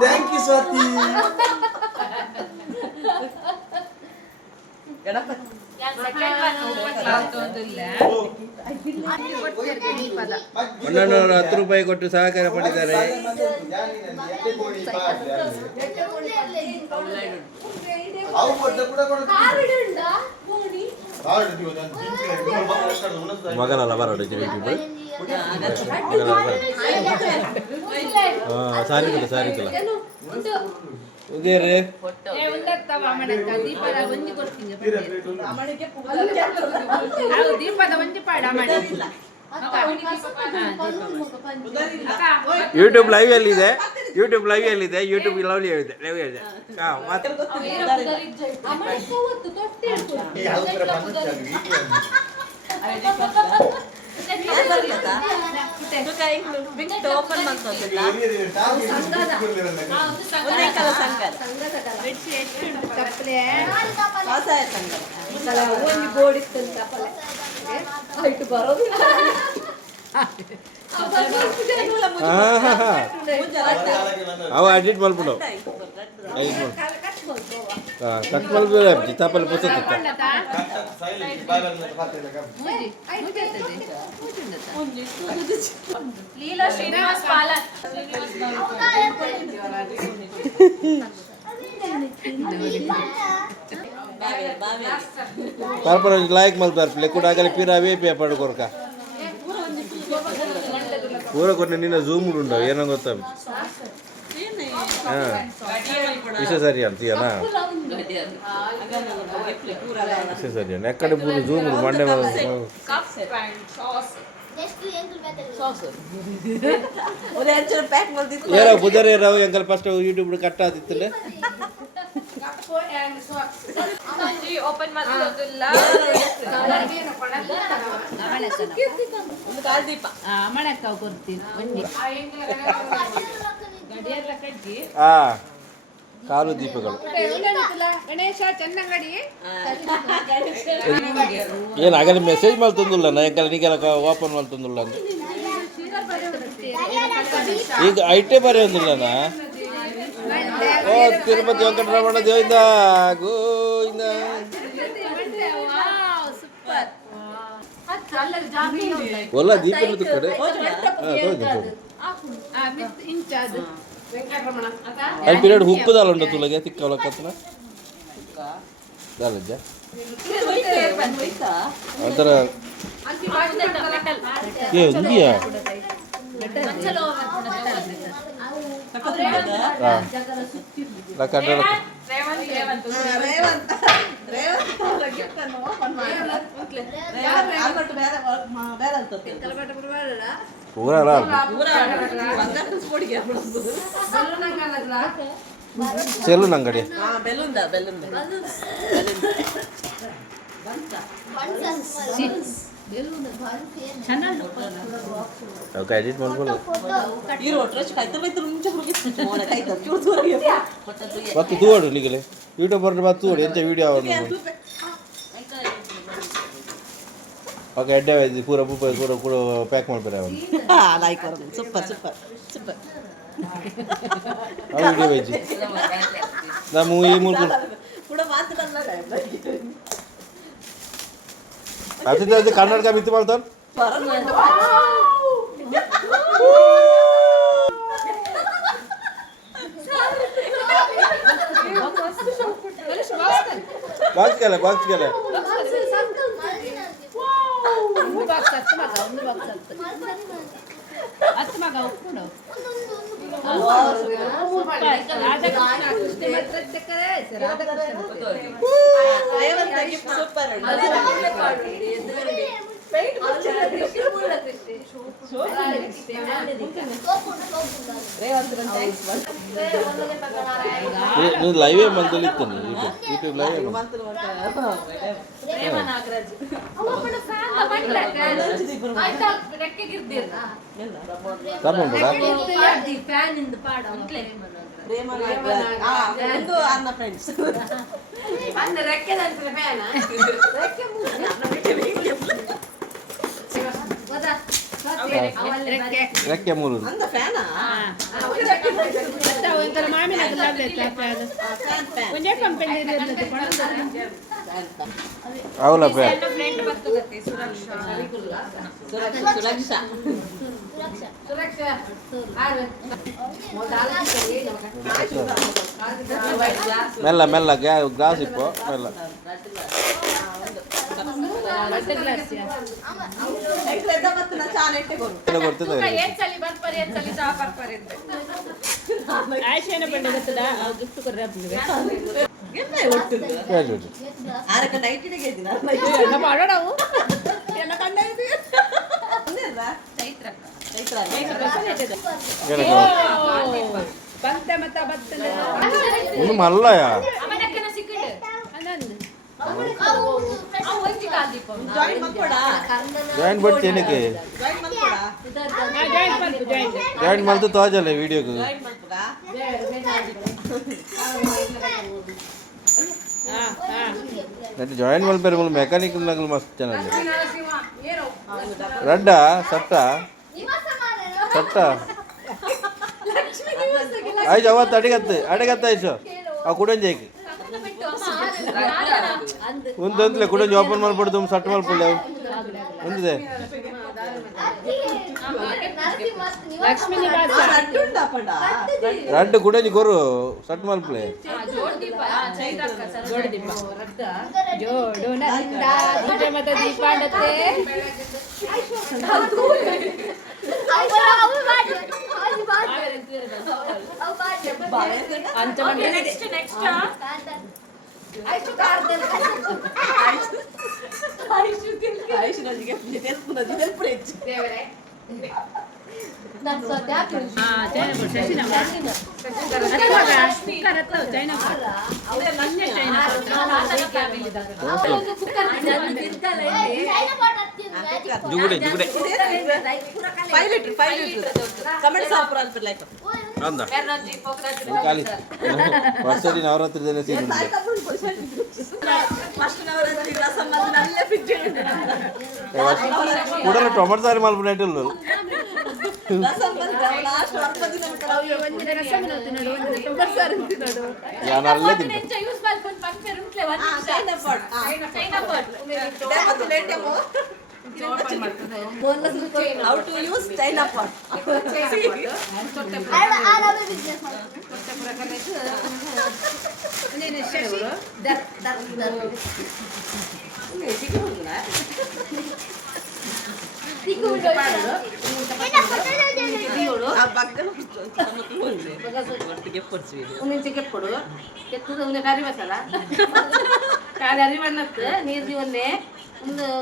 Thank you, Swati. ₹10 ಕೊಟ್ಟು ಸಹಕಾರ ಪಡೆದಿದ್ದಾರೆ. ಮಗನಲ್ಲ ಬರೋದು ಸಾರಿಕಲ್ಲ ಉದೇರೆ ಯೂಟ್ಯೂಬ್ ಲೈವ್ ಅಲ್ಲಿದೆ ಯೂಟ್ಯೂಬ್ ಲವ್ ಹೇಳಿದೆ ಅವ ಎಡಿಟ್ ಮಾಡ್ಬಿಡು ಕಟ್ ಮಾಡ್ಬಿಡ ಜಿತಾಪಲ್ಲಿ ಪುಸ್ತಕ ಲೀಲಾ ಶ್ರೀನಿವಾಸ್ ಪಾಲನ್ তারপরে লাইক মালতার লেকুড ಆಗಲಿ ಪಿರ ಅವೇ ಪೇ ಪಡ್ಕೊರ್ಕ ಪೂರ ಕೊನೆ ನಿನ್ನ ಜೂಮ್ ಉಂಡವು ಏನೋ ಗೊತ್ತಾ ಇಸೆ ಸರಿ ಅಂತೀಯನ ಇಸೆ ಸರಿ ಎಕ್ಕಡೆ ಪೂರ ಜೂಮ್ ಮಂಡೆ ಏರೋ ಬುಧರೇ ರಾವ್ ಎಂಕಲ್ ಫಸ್ಟ್ ಯೂಟ್ಯೂಬ್ ಕಟ್ ಆದಿತ್ತಲೆ ಓಪನ್ ಮಾಡ್ತಿಲ್ಲ ಕಾಲು ದೀಪಗಳು ಏನು ಆಗಲಿ ಮೆಸೇಜ್ ಮಾಡಿ ತಂದಿಲ್ಲ ನಾ ಎಂಕಲ್ ನೀಗೆಲ್ಲ ಓಪನ್ ಮಾಡಿ ತಂದಿಲ್ಲ ಅಂತ ಈಗ ಐಟೇ ಬರೀ ಒಂದಿಲ್ಲ ನಾ ಓ ತಿರುಪತಿ ವೆಂಕಟರಮಣ ದೇವಿಂದ ಗೋವಿಂದ ಒಲ್ಲ ದೀಪ ಕಡೆ అది పీరియడ్ హుక్కు దాలంట తులగే తిక్కవలకత్న దాలజ్జ ಅದರ ఏ ఉందియా ಸೆಲೂನ್ ಅಂಗಡಿ ಎಡಿಟ್ ಮಾಡ್ಬೋದು ಮತ್ತು ತೂಡು ನಿಗಲೆ ಯೂಟ್ಯೂಬರ್ ಮತ್ತು ತೂಡು ಎಂತ ವಿಡಿಯೋ ಓಕೆ ಎಡ್ಡೆ ಪೂರ ಪೂರ ಪೂರ ಪೂರ ಪ್ಯಾಕ್ ಮಾಡ್ತಾರೆ ಅವನು ಲೈಕ್ ಸೂಪರ್ ಸೂಪರ್ ಸೂಪರ್ ಆ ವಿಡಿಯೋ ವೆಜ್ ನಮ್ಮ ಈ ಮೂಲಕ ಕೂಡ ಮಾತುಕಲ್ಲ ಅದು ಕನ್ನಡಕ ಮಿತ್ತು ಮಾಡ್ತಾರೆ ಬಾಕ್ಸ್ ಕೇಳ నువ్వు లైవే మందులు ఇస్తాను యూట్యూబ్ లైవ్ అన్న ఫ్రెండ్స్ ರೆಕ್ಕೆ ಮೂರು ಅಂದ ಫ್ಯಾನಾ అవులా పే మెల్ల మెల్ల గ్లాస్ ఇప్పో మెల్ల ಕೊಡ್ತದೆ మళ్ళా ಜಾಯಿನ್ ಬಟ್ ಏನಕ್ಕೆ ಜಾಯಿನ್ ಮಾಡ್ತು ತೋಜಲ್ಲ ವಿಡಿಯೋಗೆ ಜಾಯಿನ್ ಮಾಡ್ಬೇರೆ ಮಲ್ ಮೆಕ್ಯಾನಿಕ್ ನಗಲು ಮಸ್ತ್ ಚೆನ್ನಾಗಿ ರಡ್ಡ ಸಟ್ಟ ಸಟ್ಟ ಆಯ್ತು ಅವತ್ತು ಅಡಿಗತ್ತ ಆಯ್ತು ಆ ಕುಡನ್ ಜೈకి ఉందంతలే కూడా ఓపెన్ మల్పడదు సట్ మల్పలేవు ఉందిదే ರಡ್ಡು ಕುಡಂಜಿ ಕೊರು ಸಟ್ ಮಲ್ಪಲೆ ಜುಗುಡೆ ಜುಗುಡೆ 5 ಲೀಟರ್ ಕಮೆಂಟ್ ಸಾಪುರ ಲೈಕ್ ಅಂದ ಕಾಲಿ ವರ್ಷದಿ ನವರಾತ್ರಿದಲ್ಲೇ ಸೀನ್ ಫಸ್ಟ್ ನವರಾತ್ರಿ ರಸಂ ಅದನ್ನೆಲ್ಲ ಫಿಕ್ಸ್ ಕೂಡಲ ಟೊಮೆಟೊ ಸಾರಿ ಮಲ್ಪನೆಟ್ಟಲ್ಲ ರಸಂ ಬಂದ ಲಾಸ್ಟ್ 10 ದಿನ ಒಂದಿನ ರಸಂ ನೋಡು ಒಂದಿನ ಟೊಮೆಟೊ ಸಾರಿ ತಿನ್ನೋಡು ಯಾನಲ್ಲ ತಿನ್ನ ಯೂಸ್ ಮಾಡ್ಕೊಂಡು ಪಕ್ಕೆ ರೂಟ್ಲೆ ಒಂದು ಚೈನಾ ಪಾಟ್ ಮತ್ತೆ ಲೇಟಮೋ how to use China pot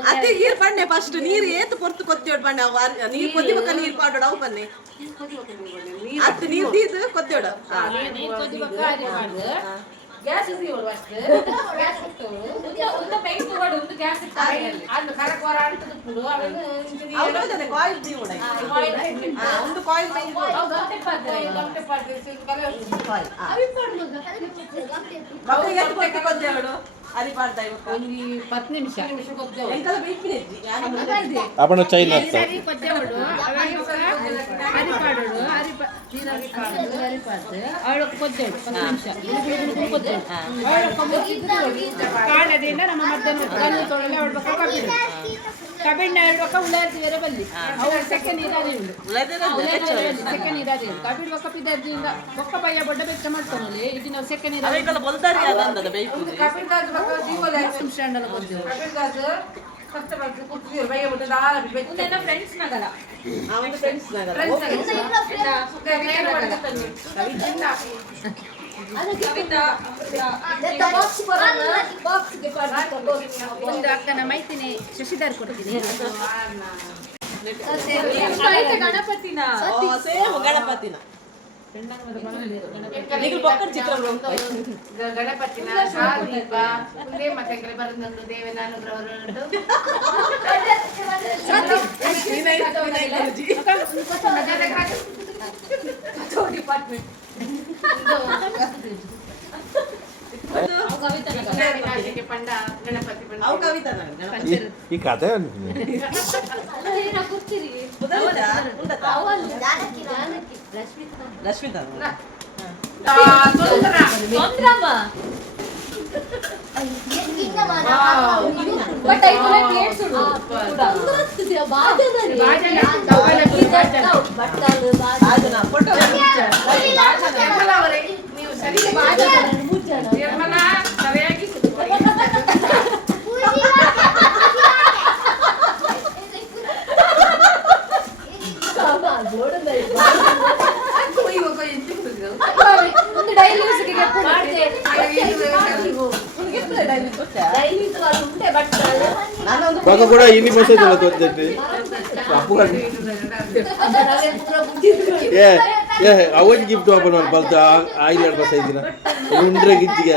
ಅತ್ತೆ ನೀರು ಬಣ್ಣೆ ಫಸ್ಟ್ ನೀರು ಏತು ಪೊರ್ತು ಕೊತ್ತಿಯೋಡು ಬಣ್ಣ ನೀರು ಕೊದ್ದಿಬೇಕ ನೀರು ಪಾಡೋಡು ಅವು ಬನ್ನಿ ಅತ್ತೆ ನೀರು ತೀದು ಕೊತ್ತಿಯೋಡು ಗ್ಯಾಸ್ ಇಸಿಯೋಡು ಫಸ್ಟ್ ಗ್ಯಾಸ್ ಇಟ್ಟೋಡು ಒಂದು ಪೈಪ್ ತಗೊಂಡು ಒಂದು ಗ್ಯಾಸ್ ಇಟ್ಟಾರೆ ಅದು ಕರಕ ವರ ಅಂತದು ಪುಡು ಅವನು ಅವನು ಕಾಯಿಲ್ ತೀವೋಡು ಒಂದು ಕಾಯಿಲ್ ಮೈ ಗಂಟೆ ಪಾದ್ರೆ ಕಾಯಿಲ್ ಅವಿ ಪಡ್ಲು ಮತ್ತೆ ಎಷ್ಟು ಕೊತ್ತಿ ಕೊತ್ತಿಯೋಡು ಅರಿ ಪಾಡ್ತಾ ಇವಾಗ ಒಂದು 10 ನಿಮಿಷ ಕೊತ್ತಿಯೋಡು ಎಂಕಲ ಬೇಕಿನೆ आपण ಚೈನಾ ಸರಿ ಕೊದ್ದೆವಡು ಅರಿ ಪಾಡೋಡು ಅರಿ ಪಾಡ್ದು ಅವಳು ಕೊದ್ದೆವಡು 10 ನಿಮಿಷ ಕೊದ್ದೆವಡು ಅವಳು ಕೊಮ್ಮತ್ತಿದ್ದು ಕಾಡದಿಂದ ನಮ್ಮ ಮಧ್ಯಾಹ್ನ ಕಲ್ಲು ತೊಳೆಲ್ಲ ಅವಳು ಕಬಿಡು ಕಬಿಣ್ಣ ಹೇಳುವಾಗ ಉಳ್ಳಾರ್ತಿ ಬೇರೆ ಬಲ್ಲಿ ಅವಳು ಸೆಕೆಂಡ್ ಇದಾರೆ ಉಂಡು ಸೆಕೆಂಡ್ ಇದಾರೆ ಕಬಿಡು ಒಕ್ಕ ಪಿದ್ದಿಂದ ಒಕ್ಕ ಪಯ್ಯ ಬೊಡ್ಡ ಬೆಚ್ಚ ಮಾಡ್ತಾನಲ್ಲಿ ಇದು ನಾವು ಸೆಕೆಂಡ್ ಇದಾರೆ ಬಲ್ದಾರಿ ಆದಂದದ ಬೇಯ್ತು ಕಪಿಲ್ದಾಜ್ ಬಕ್ಕ ಜೀವದ ಸ್ಟ್ಯಾಂಡ್ ಅನ್ನು ಕೊದ್ದೆವು ಕಪಿಲ್ದಾಜ್ ಕಷ್ಟ ಬರ್ತು ಕೂತ್ರು ಬಯ್ಯ ಬಿಟ್ಟು ದಾರ ಬಿಟ್ಟು ನನ್ನ ಫ್ರೆಂಡ್ಸ್ ನಗರ ಅವನ ಫ್ರೆಂಡ್ಸ್ ನಗರ ಒಂದು ಅಕ್ಕನ ಮೈತಿನಿ ಶಶಿಧರ್ ಕೊಡ್ತೀನಿ ಗಣಪತಿನ ಸೇಮ್ ಗಣಪತಿನ నీకు పక్కన చిత్రం గణపతి దీప ఉందే మా దగ్గర బరందండు దేవేన అనుగ్రహం డిపార్ట్మెంట్ పండ గణపతి అవు కవిత ఈ కథ అనుకున్నాను రష్మిత ನೀವು ಸರಿ ನಿರ್ಮಲಾ ಸರಿಯಾಗಿ పక్క కూడా ఇన్ని మెసేజ్ వద్దండి అప్పు కండి ఏ ಅವನ್ ಗಿಫ್ಟ್ ಓಪನ್ ಮಾಡಿ ಬಲ್ತ ಆಯಿಲ್ ಎರಡು ಬಸ್ ಐದಿನ ಉಂಡ್ರೆ ಗಿಜ್ಜಿಗೆ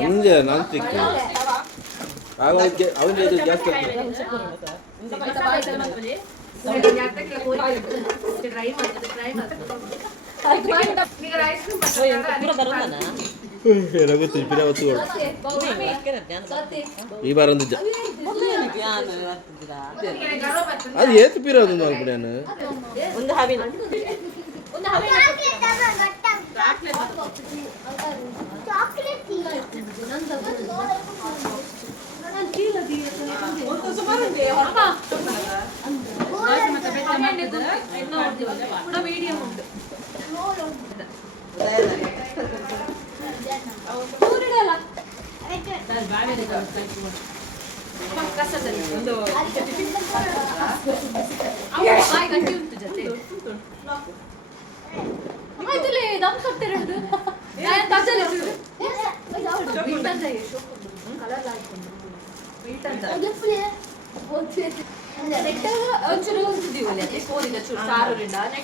ಮುಂಜೆ ನಾನು ಸಿಕ್ಕ ಅವನಿಗೆ ಜಾಸ್ತಿ ಗೊತ್ತಿಲ್ಲ ಪಿರ ಹೊತ್ತು ಈ ಬಾರ ಒಂದು ಅದು ಏತು ಪಿರ ಒಂದು ಮಾಡ್ಬಿಡ್ಯಾನು ಒಂದು ಹಾವಿನ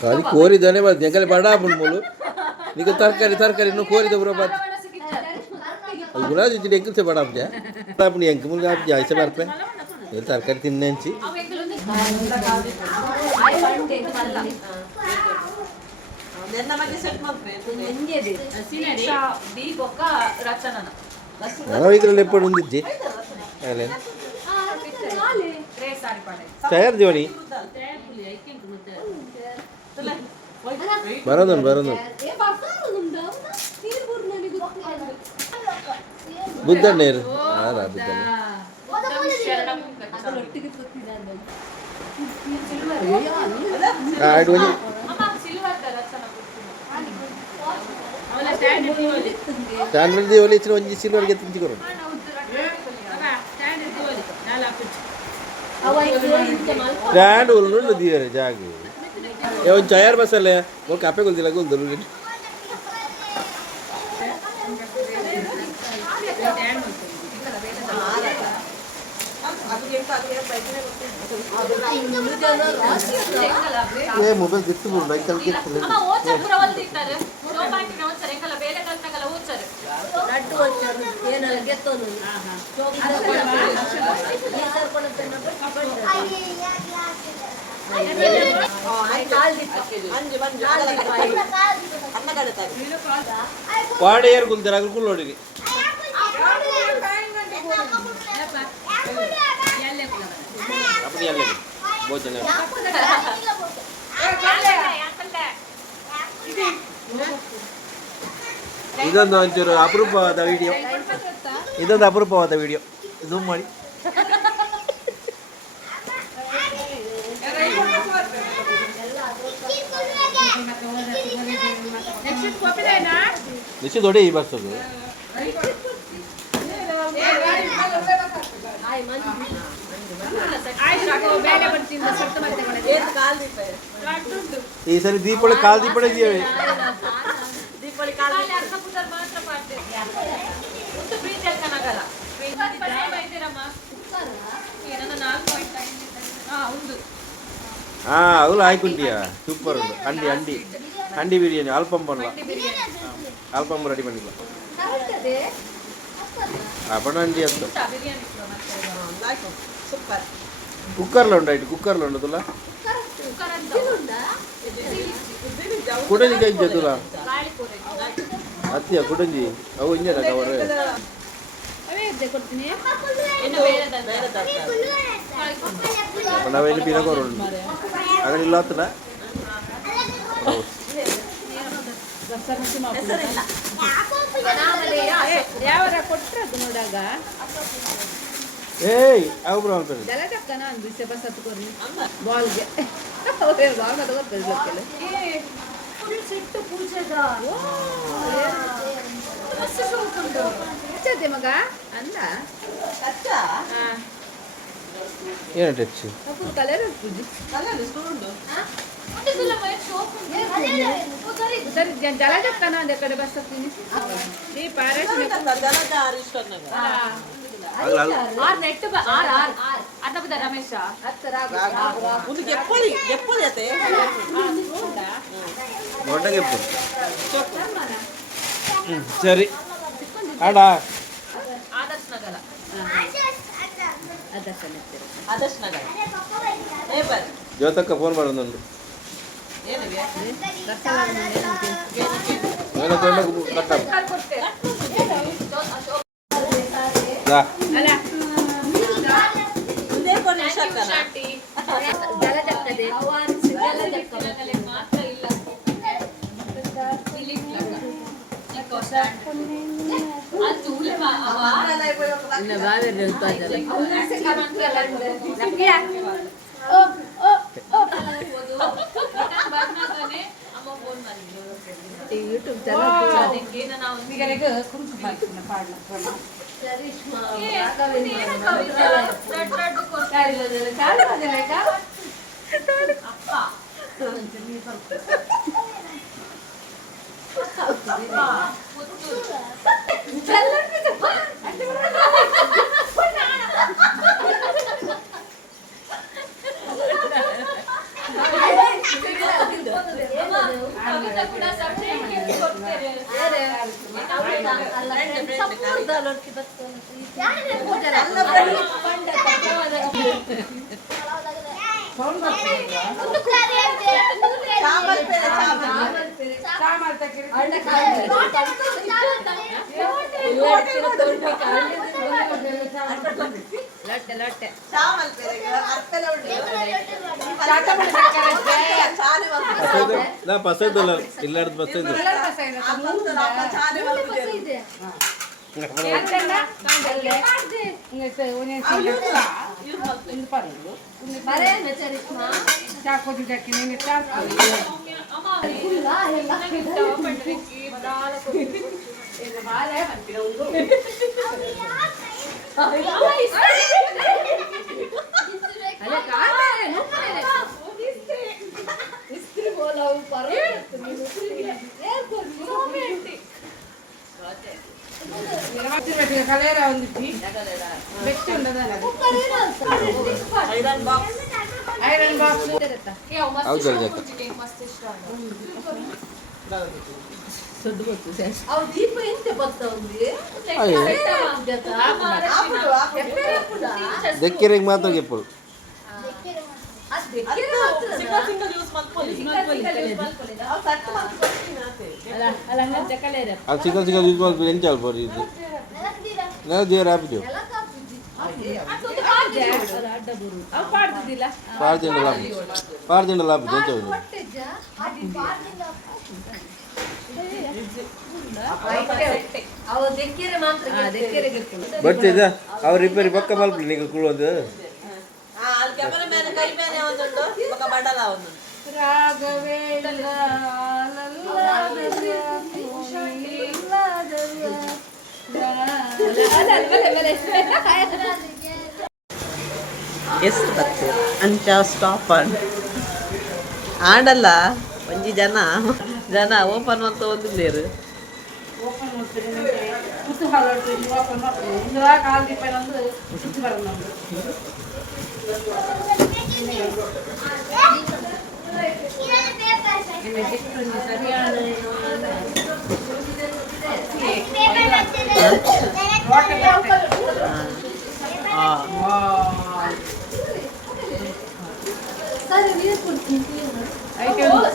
అది కోరిదనే ఎంకలి బడా మూలు నీకు తరకారి నువ్వు కోరిద బరోबर ಅದು ಗುಲಾಬ್ ಜಿಡಿ ಎಂಕಲ್ಸೆ ಬಡಾಪ್ಜ ಬಡಾಪ್ ನೀ ಎಂಕ ಮುಲ್ಗ ಆಪ್ಜ ಐಸೆ ಬರ್ಪೆ ಎಲ್ಲಿ ತರಕಾರಿ ತಿನ್ನೆಂಚಿ మనవికರಲ್ಲಿ ఎప్పుడు ఉందిజ్జి తయారు దేవని బరోదన్ బుద్ధండేరు రా బుద్ధండి ಸ್ಟ್ಯಾಂಡರ್ಡ್ ದಿವಲಿ ಇಚ್చిన ಒಂಜಿ ಸಿಲ್ವರ್ಗೆ ತಿಂಚಿಕೊರು ಸ್ಟ್ಯಾಂಡ್ ಉಲ್ಲು ದಿವರೆ ಜಾಗ ಏ ಒಂದು ಚಯರ್ ಬಸ್ಸಲ್ಲೇ ಓ ಕಾಪೆ ಗೊಲ್ದಿಲ್ಲ ಗೊಲ್ದಲು ఏ ಮೊಬೈಲ್ ಗಿತ್ತು ಬೈಕಲ್ ಗಿತ್ತು ಪಾಡೆ ಏರ್ ಗುಲ್ದರ ಗುಲ್ಲೋಡಿಗೆ ಅಪ್ಪಡಿ ಅಲ್ಲೇ ಭೋಜನ ಇದೊಂದು ಒಂಚೂರು ಅಪರೂಪವಾದ ವಿಡಿಯೋ ಝೂಮ್ ಮಾಡಿ ನಿಶ್ಚಿತ ದೊಡ್ಡ ಈ ಬರ್ಸೋದು ಈ ಸರಿ ದೀಪಾವಳಿ ಕಾಲ್ ದೀಪಾವಳಿ ಇದೆಯೇ ದೀಪಾವಳಿ ಕಾಲ ಆಗಲ್ಲ అవును ஆய்க்குண்டியா சூப்பர் உண்டு அண்டி அண்டி அண்டி பிரியாணி அல்பம் பண்ணலாம் அல்பம் ரெடி பண்ணிக்கலாம் அப்பனா அண்டி వస్తాం సూపర్ కుక్కర్లో ఉండాయి కుక్కర్లో ఉండు తులా ಕುಡಂಜಿ ಕೈ ತುಲಾ ಅತ್ಯ ಕುಡಂಜಿ ಅವು ಇಂಜರ ಕವರ್ ಅವೇ ಇದ್ದೆ ಕೊಡ್ತೀನಿ ನಾವೇನು ಪಿರಕೋರು ಅಗಲ ಇಲ್ಲ ಆತನ ಯಾವರ ಕೊಟ್ಟರದು ನೋಡಾಗ ಏಯ್ ಅವು ಬ್ರೋ ಅಂತ ಜಲಟಕ್ಕನ ಅಂದು ಸೆಬಸ್ ಹತ್ಕೊರ್ನಿ ಬಾಲ್ಗೆ ಬಾಲ್ ತಗೋತಾರೆ ಲೋಕಲ್ ಫುಲ್ ಸೆಟ್ ಪೂಜೆದ ಮಸ್ತ್ ಶೋಕ್ ಉಂಟು ಹಚ್ಚದೆ ಮಗ ಅಂದ ಕಚ್ಚಾ ಏನು ಟಚ್ ಫುಲ್ ಕಲರ್ ಪೂಜೆ ಕಲರ್ ಸ್ಟೂಂಡು ಉಂಟುದಿಲ್ಲ ಮೈ ಶೋಕ್ ಉಂಟು ಸರಿ ಜಲಟಕ್ಕನ ಅಂದ ಕಡೆ ಬಸ್ ಹತ್ತೀನಿ ಈ ಪಾರಾಶಿನ ಜಲದ ಅರಿಷ್ಟನ್ನ ಆರ್ ನೆಟ್ ಆರ್ ಆರ್ ಅನ್ನ ಬದ ರಮೇಶ ಉನಗೆ ಎಪ್ಪಳಿ ಎಪ್ಪಳಿ ಅತೆ ನೋಡಗೆ ಸರಿ ಆಡ ಆದರ್ಶ್ ನಗರ ಆದರ್ಶ್ ನಗರ ನೇಬರ್ ಜ್ಯೋತಕ್ಕ ಫೋನ್ ಮಾಡೋದುಂಟು ಏನಿಗೆ ಏನೋ ಕಟ್ಟ ಅಲ್ಲ ಮುಂದೆ ಕೊನೆ ಶಕ್ಕನ ಜಲಟಕ್ಕದೆ ಮಾತ್ರ ಇಲ್ಲ ಅದು ಇನ್ನ ಬಾವೇರಿ ಉತ್ಪಾದನೆ ಯೂಟ್ಯೂಬ್ ಕವಿತಾ ಕೂಡ ಸಬ್ಸ್ಕ್ರೈಬ್ ಕೊಡ್ತಾರೆ ಲಟ್ಟೆ ಲಟ್ಟೆ ಚಾಮಲ್ ಪೆರೆಗೆ ಅರ್ಪೆಲೆ ಉಂಟು ನಾ ಪಸೈದಲ್ಲ ಇಲ್ಲಾರ್ದು ಪಸೈದು కలేరా ఉంది పెట్టి ఉండదా ಐರನ್ ಬಾಕ್ಸ್ ಐರನ್ ಬಾಕ್ಸ್ ಹೌದು ಮಸ್ತ್ ಇಷ್ಟ ಸುದ್ದು ಗೊತ್ತು ಅವು ದೀಪ ಎಂತ ಬರ್ತಾವ್ರಿ ದೆಕ್ಕಿರಿಗೆ ಮಾತ್ರ ಗೆಪ್ಪಳು ಸಿಂಗಲ್ ಯೂಸ್ ಮಾಡ್ಕೊಳ್ಳಿ ಅಲ್ಲ ಹಂಗಂತ ಕಲೇರ ಅದು ಸಿಗಲ್ ಯೂಸ್ ಮಾಡ್ಬೋದು ಎಂಚ ಅಲ್ಬೋದು ಇದು ನಾನು ದೇವ್ರು ಹಾಪಿದ್ದೇವೆ ಅಡ್ಡ ಬರು ಅವು ಪಾಡ್ದಿಲ್ಲ ಪಾರ್ದಿಂಡ ಲಾಭ ಎಂಚ ಅವು ದೆಕ್ಕೆರೆ ಮಾತ್ರ ದೆಕ್ಕೆರೆಗೆ ಬರ್ತಿದ್ದ ಅವ್ರು ರಿಪೇರಿ ಪಕ್ಕ ಮಲ್ಪಲಿ ನೀವು ಕುಳೋದು ಅಲ್ಲಿ ಕೆಮರ ಮೇಲೆ ಕೈ ಮೇಲೆ ಒಂದುಂಟು ఒక ಬಡಲ ಒಂದು ಎಷ್ಟು ಬರ್ತೇವೆ ಅಂಚ ಸ್ಟಾಪ್ ಆಡಲ್ಲ ಒಂಜಿ ಜನ ಓಪನ್ ಅಂತ ಒಂದು ಲೇರು ಕುತೂಹಲ ಉಂಟು ಇಲ್ಲಿ ಓಪನ್ ಮಾಡ್ತೀವಿ ಇಂದ್ರ ಕಾಲು ದೀಪ ಒಂದು ಸುತ್ತಿ ಬರೋದು ನಮ್ದು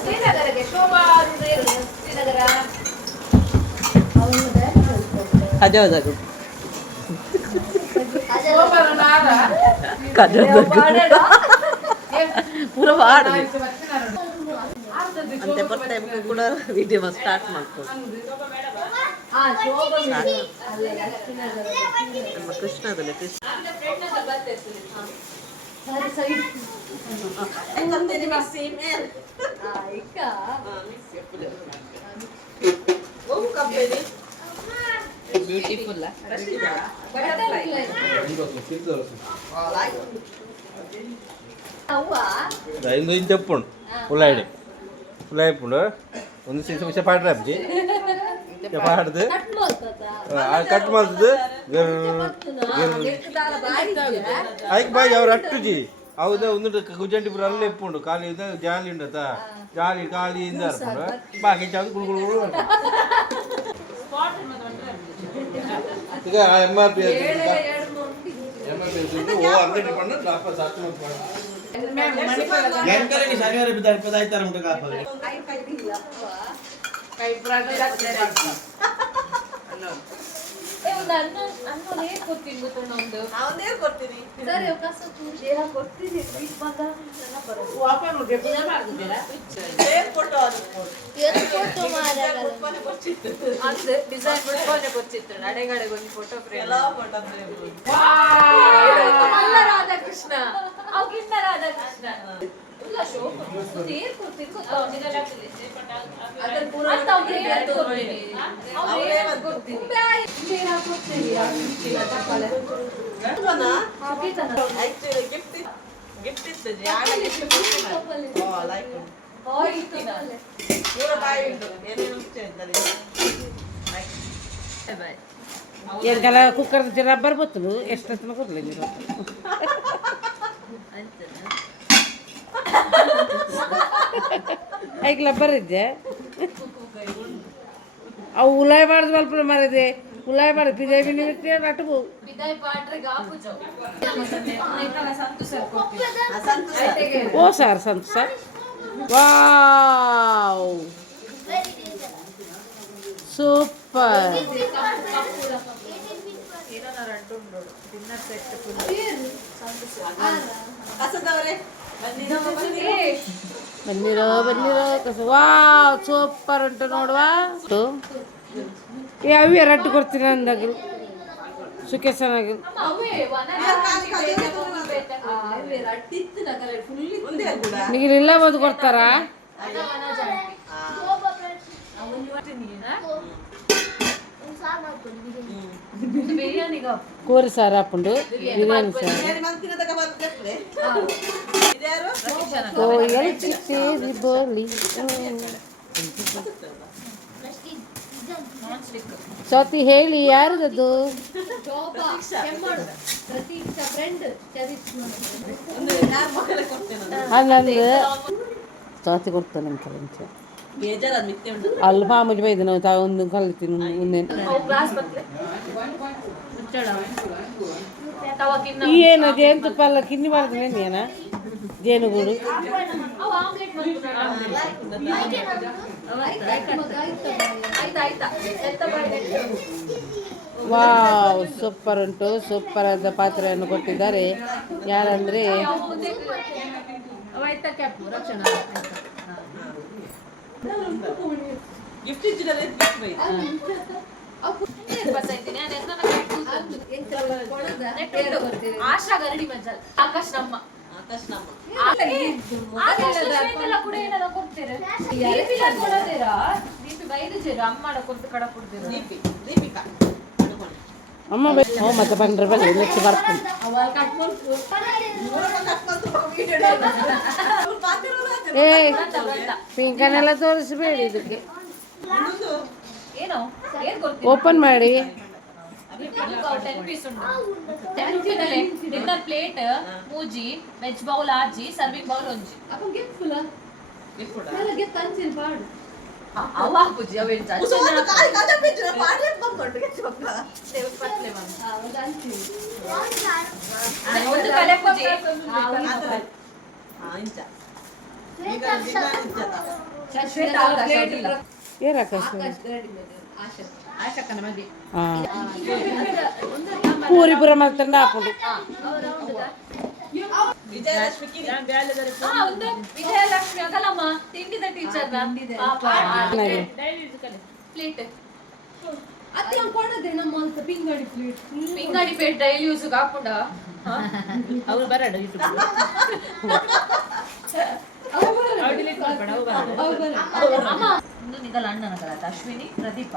ಶ್ರೀನಗರಕ್ಕೆ ಶೋಭಾ ಶ್ರೀನಗರ ಹಜಾದಾಗು ಪೂರ ಹಾಡು ಅಂತೆ ಬರ್ತಾ ಕೂಡ ವಿಡಿಯೋ ಸ್ಟಾರ್ಟ್ ಮಾಡ್ಕೊಂಡು ನಮ್ಮ ಕೃಷ್ಣದಲ್ಲಿ ಕೃಷ್ಣ ಬ್ಯೂಟಿಫುಲ್ ఇందు ఇది చెప్పండు ఉల్లాడి ఉల్లాయిప్పుడు ಒಂದು ಸಿಕ್ಸ್ ನಿಮಿಷ ಪಾಡ್ರಿ ಅಜ್ಜಿ ಪಾಡ್ದು ಕಟ್ ಮಾಡ್ತದೆ ಐಕ್ ಬಾಯಿ ಅವ್ರು ಅಟ್ಟುಜಿ ಹೌದಾ ಒಂದು ಗುಜಂಟಿಪುರ ಅಲ್ಲೇ ಇಪ್ಪುಂಡು ಖಾಲಿ ಜಾಲಿ ಉಂಡತ ಜಾಲಿ ಖಾಲಿಯಿಂದ ಇರ್ಪುಂಡು ಬಾಕಿ ಚಾಲು ಗುಳುಗುಳು ಈಗ MRP ಅಂಗಡಿ ಪಣ್ಣ ವಾಪಸ್ ಎಂಕರಿಗೆ ಶನಿವಾರ ಬಿದ್ದ 25 ಮುಟ ಕಾಪ ಕೈ ಪ್ರಾಣಿ ರಾಧಾಕೃಷ್ಣ ರಾಧಾಕೃಷ್ಣ ಎಂಕಲ ಕುಕ್ಕರ್ ರಬ್ಬರ್ ಬತ್ತಲು ಎಷ್ಟೊತ್ತನ ಕೊಡ್ಲಿ ನೀವು ಐಕ್ ರಬ್ಬರ್ ಇದ್ದೆ ಅವು ಉಲಾಯ್ ಬಾರ್ದು ಸ್ವಲ್ಪ ಮಾರಿದೆ ಉಲಾಯ್ ಬಾರ್ದು ಪಿಜಾಯ್ ಬಿನಿ ಬಿಟ್ಟೆ ನಟಬು ಓ ಸರ್ ಸಂತು ಸರ್ ವಾವ್ ಸೂಪರ್ ಬನ್ನಿರೋ ಬನ್ನಿರೋ ಕಸ ವಾವ್ ಸೂಪರ್ ಉಂಟು ನೋಡುವ ಅವೇ ರಟ್ಟು ಕೊಡ್ತೀನಿ ಅಂದಾಗಲು ಸುಖೇಶನಾಗಲು ನಿಗಿಲ್ಲ ಬಂದು ಕೊಡ್ತಾರಾ ಕೋರಿ ಸಾರು ಹಾಕೊಂಡು ಬಿರಿಯಾನಿ ಸಾರು ಕೋಯಲ್ ಚಿಟ್ಟೇರಿ ಬೋಲಿ ಸತಿ ಹೇಳಿ ಯಾರದದು ಹಂಗಂದ್ರೆ ಸತಿ ಕೊಡ್ತಾನೆ ಅಂತ ಅಲ್ಲಿ ಮಾಮೂಲಿ ಬೈದು ನಾವು ತಾ ಒಂದು ಕಲಿತೀನಿ ಮುಂದೆ ಏನು ಜೇನುತುಪ್ಪ ಎಲ್ಲ ಕಿನ್ನಿ ಬಾರ್ದು ಏನ ಜೇನುಗೂಡು ವಾವ್ ಸೂಪರ್ ಉಂಟು ಸೂಪರ್ ಆದ ಪಾತ್ರೆಯನ್ನು ಕೊಟ್ಟಿದ್ದಾರೆ ಯಾರಂದ್ರೆ ಆಶಾ ಗರಡಿ ಮಜಲ್ ಆಕಾಶ್ ನಮ್ಮ ಅಮ್ಮ ಮತ್ತೆ ಬಂದ್ರೆ ಬನ್ನಿ ನೆಕ್ಸ್ಟ್ ಬರ್ತೀನಿ ಏ ಪಿಂಕನೆಲ್ಲ ತೋರಿಸಬೇಡಿ ಇದಕ್ಕೆ ಓಪನ್ ಮಾಡಿ 10 ಪೀಸ್ ಉಂಟು 10 ರೂಪಾಯಿದಲ್ಲೇ ಡಿನ್ನರ್ ಪ್ಲೇಟ್ ಮೂಜಿ ವೆಜ್ ಬೌಲ್ ಆಜಿ ಸರ್ವಿಂಗ್ ಬೌಲ್ ಒಂಜಿ ಅವ ಪೂಜಿ ಅವೇನ್ ಒಂದು ಕಲೆ ಪೂಜಿ ಪೂರಿ ಪುರ ಮಾಡ್ತಂಡ ಹಾಕೊಂಡು ಒಂದು ವಿಜಯಲಕ್ಷ್ಮಿ ಆಗಲ್ಲಮ್ಮ ತಿಂಡಿದ ಟೀಚರ್ ಪ್ಲೇಟ್ ಪಿಂಗಾಡಿ ಪ್ಲೇಟ್ ಡೈಲಿ ಯೂಸ್ ಹಾಕೊಂಡ ಅವ್ರು ಬರಡು ಅಮ್ಮ ಒಂದು ನಿಗಲ ಅಣ್ಣನ ಕಲಾತ ಅಶ್ವಿನಿ ಪ್ರದೀಪ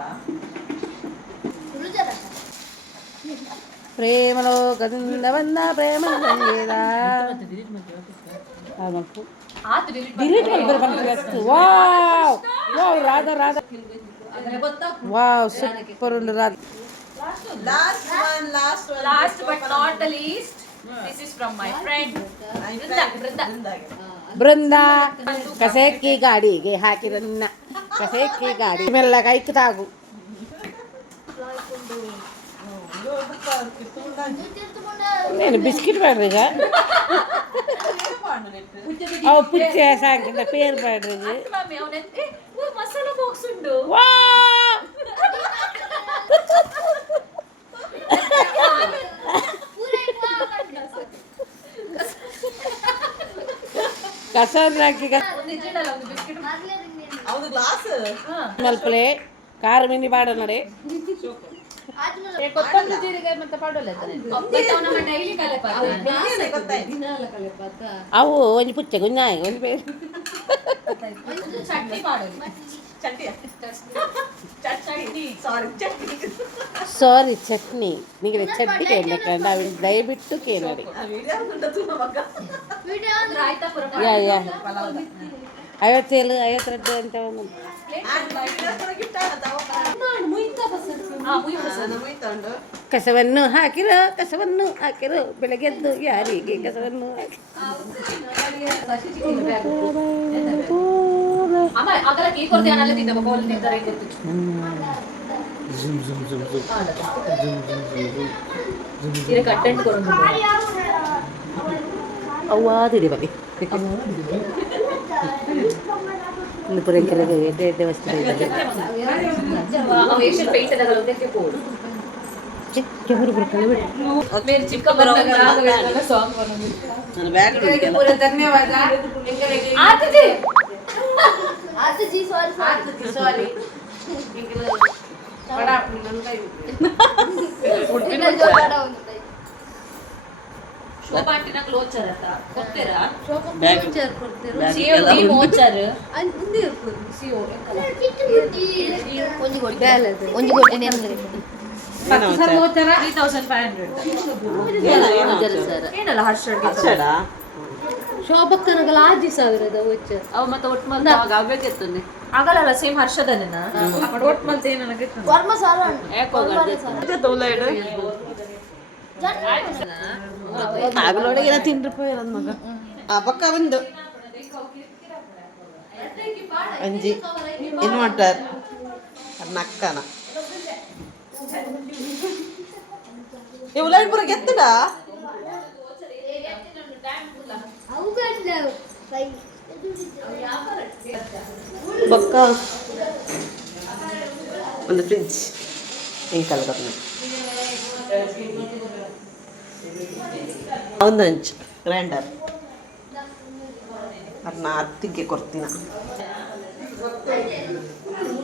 ಪ್ರೇಮಲೋಕದಿಂದ ಬಂದ ಪ್ರೇಮ ಆತು delete wow wow Radha Radha wow super ಉಂಡು Radha last but not the least this is from my friend Brinda Brinda ಕಸೆಕ್ಕಿ ಗಾಡಿಗೆ ಹಾಕಿರನ್ನ ಕಸೆಕ್ಕಿ ಗಾಡಿ ಮೆಲ್ಲಗ ಇಕ್ತಾಗು నేను బిస్కెట్ పడరుగా అవు పుచ్చే సాంకింద పేరు పడరుగా mami avunente masala box undu వా కసర్ నాకి నిజంగా ಒಂದು ಬಿಸ್ಕೆಟ್ ಅವನು ಗ್ಲಾಸ್ మల్పలే కారం ఎన్ని పాడన్నాడే ಕೊತ್ತಂಬರಿ ಜೀರಿಗೆ ಮತ್ತೆ ಪಡೋಲ್ಲ ನಮ್ಮ ಡೈಲಿ ಕಲೆ అవు ಒಂಜಿ ಪುಚ್ಚೆ ಗುಂಜಾಯ ಒಂಜಿ పేరు ಚಟ್ನಿ ಮಾಡೋದು ಚಟ್ನಿ ಸಾರಿ ಚಟ್ನಿ ಸಾರಿ ಚಟ್ನಿ ನಿಮಗೆ ಚಟ್ನಿ ಕೇಳಬೇಕಂಡ ಅవి ದಯವಿಟ್ಟು ಕೇಳರಿ ರಾಯ್ತಾ ಪುರ ಯಾ ಯಾ 57 52 ಅಂತ ಒಂದು ಕಸವನ್ನು ಹಾಕಿರೋ ಬೆಳಗ್ಗೆದ್ದು ಯಾರಿಗೆ ಕಸವನ್ನು ಹಾಕಿ ಅಮ್ಮ ಆಗಲ ಕೀ ಕೊರ್ತೆ ಅನಲ್ಲ ತಿಂದ ಬೋಲ್ ನಿಂತರ ಗೊತ್ತು ಇರ ಕಂಟೆಂಟ್ ಕೊರೊಂದು ಅವ್ವಾದಿರಿ ಬಗ್ಗೆ ಇನ್ನು ಪುರಂಕೆರೆಗೆ ಎಡ್ಡೆ ವಸ್ತು ಅವ ಏಷ್ಯನ್ ಪೇಂಟ್ ಅದಲ್ಲ ಅದಕ್ಕೆ ಕೋಡ್ ಚಿಕ್ಕ ಹುಡುಗರು ಬಿಟ್ಟು ಮೇರೆ ಚಿಕ್ಕ ಬರನಗರ ಆಗಲ್ಲ ಸಾಂಗ್ ಬರೋದು ನನ್ನ ಬ್ಯಾಗ್ ಪೂರ ಧನ್ಯವಾದ ಆತಜಿ ಸಾರಿ ಶೋಭಾ ಆಂಟಿನ ಕ್ಲೋಚರ್ ಅಂತ ಗೊತ್ತೇರಾ ಬ್ಯಾಗ್ ಸಿಒ ಡಿ ಮೋಚರ್ ಒಂಜಿ ಕೊಟ್ಟೆ ನೆಂದ್ರೆ 3500 ಏನಲ್ಲ ಹರ್ಷಡ್ಗೆ ಶೋಭಕ್ಕನಗಲ 6000 ವಚ್ಚ ಅವ ಮತ್ತೆ ಒಟ್ಟು ಮಂದಿ ಆಗ್ಬೇಕಿತ್ತು ಆಗಲ್ಲ ಸೇಮ್ ಹರ್ಷದನೇನ ಒಟ್ಟು ಮಂದಿ ನನಗೆ ವರ್ಮ ಸಾಲ ಆಗ್ಲೊಳಗೆ ತಿಂಡ್ರಪ್ಪ ಮಗ ಆ ಪಕ್ಕ ಒಂದು ಅಂಜಿ ಇನ್ವರ್ಟರ್ ನಕ್ಕನ ಉಲಾಡ್ಪುರ ಗೆತ್ತಡ ಬೊಕ್ಕ ಒಂದು ಫ್ರಿಡ್ಜ್ ಇಂಕಲ್ ಬರ್ನ ಒಂದು ಹಂಚು ಗ್ರೈಂಡರ್ ಅದನ್ನ ಅತ್ತಿಗೆ ಕೊಡ್ತೀನ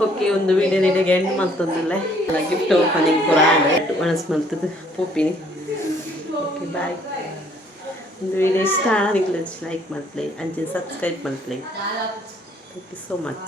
ಓಕೆ ಒಂದು ವಿಡಿಯೋ ನಿಮಗೆ ಎಂಡ್ ಮಾಡ್ತಂದಿಲ್ಲ ಗಿಫ್ಟ್ ಓಪನಿಂಗ್ ಪೂರ ಮನಸ್ಸು ಮಾಡ್ತದೆ ಪೋಪಿನಿ ಓಕೆ ಬಾಯ್ ಒಂದು ವಿಡಿಯೋ ಇಷ್ಟ ನಿಮಗೆ ಲೈಕ್ ಮಾಡ್ಲಿ ಅಂಚೆ ಸಬ್ಸ್ಕ್ರೈಬ್ ಮಾಡ್ಲಿ ಥ್ಯಾಂಕ್ ಯು ಸೋ ಮಚ್